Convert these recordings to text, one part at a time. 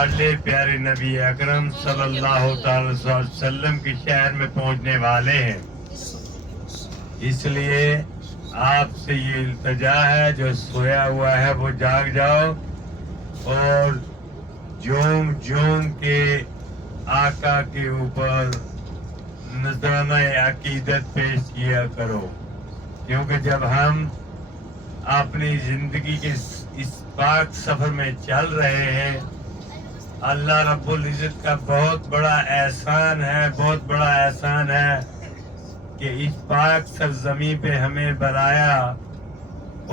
लाडले प्यारे नबी अकरम सल्लल्लाहु अलैहि वसल्लम के शहर में पहुंचने वाले हैं। इसलिए आपसे ये इल्तजा है, जो सोया हुआ है वो जाग जाओ और झूम झूम के आका के ऊपर नजराना अकीदत पेश किया करो, क्योंकि जब हम अपनी जिंदगी के इस पाक सफर में चल रहे हैं, अल्लाह रब्बुल इज्जत का बहुत बड़ा एहसान है, बहुत बड़ा एहसान है कि इस पाक सरजमी पे हमें बनाया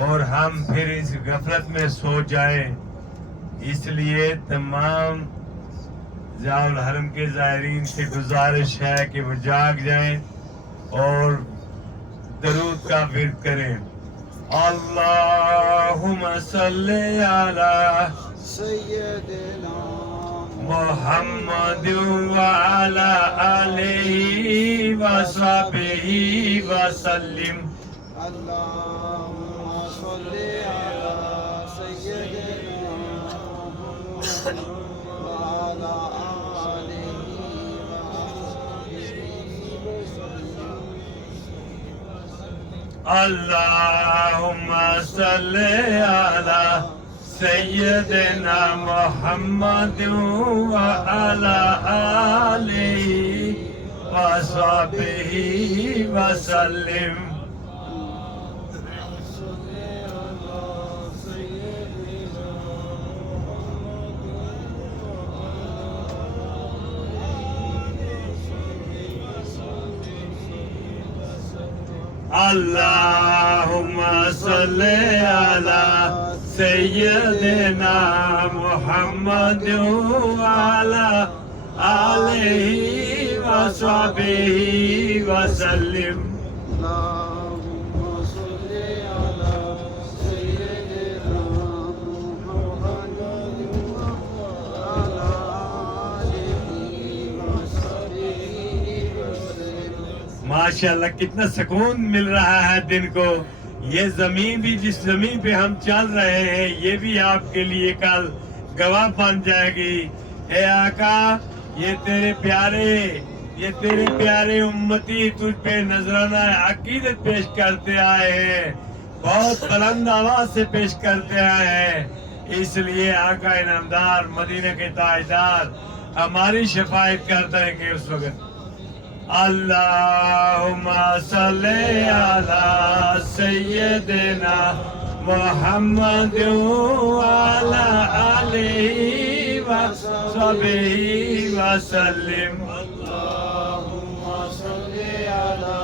और हम फिर इस गफलत में सो जाएं। इसलिए तमाम जाउल हरम के ज़ायरीन से गुजारिश है कि वो जाग जाएं और दरूद का विर्द करें। अल्लाहुम्मा सल्ली अला सय्यदिना मुहम्मद व अला आलिहि व सहबिहि व सल्लिम। अल्लाहुम्मा सल्ली अला सय्यदिना मुहम्मद व अला आलिहि व असहाबिहि वसल्लम। अल्लाहुम्मा सल्ली अला सय्यदिना मुहम्मद व अला आलिहि व सहबिहि व सल्लिम। अल्लाहुम्मा सल्ली अला सय्यदिना मुहम्मद व अला आलिहि व सहबिहि व सल्लिम। अल्लाहुम्मा सल्ली अला सय्यदिना मुहम्मद व अला आलिहि व सहबिहि वसल्लम। माशाअल्लाह, कितना सुकून मिल रहा है दिन को। ये जमीन भी, जिस जमीन पे हम चल रहे हैं, ये भी आपके लिए कल गवाह बन जाएगी। ए आका, ये तेरे प्यारे उम्मती तुझ पे नजराना अकीदत पेश करते आए हैं, बहुत बुलंद आवाज से पेश करते आए हैं। इसलिए आका इनामदार, मदीना के ताजदार हमारी शफायत कर देंगे उस वक्त। अल्लाहुम्मा सल्ली अला सय्यदिना मुहम्मद व अला आलिहि व सहबिहि व सल्लिम। अल्लाहुम्मा सल्ली अला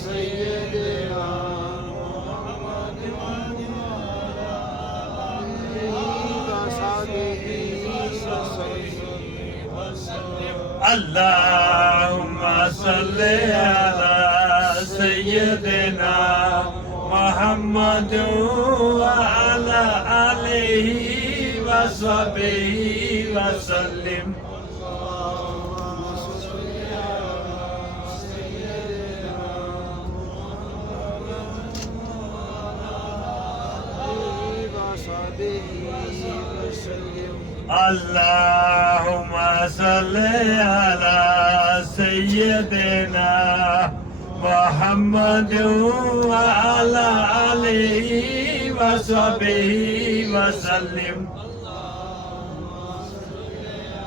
सय्यदिना मुहम्मद व अला आलिहि व सहबिहि वसल्लम। अल्लाहुम्मा सल्ली अला सय्यदिना मुहम्मद व अला आलिहि व सहबिहि व सल्लिम। अल्लाहुम्मा सल्ली अला सय्यदिना मुहम्मद व अला आलिहि व सहबिहि व सल्लिम।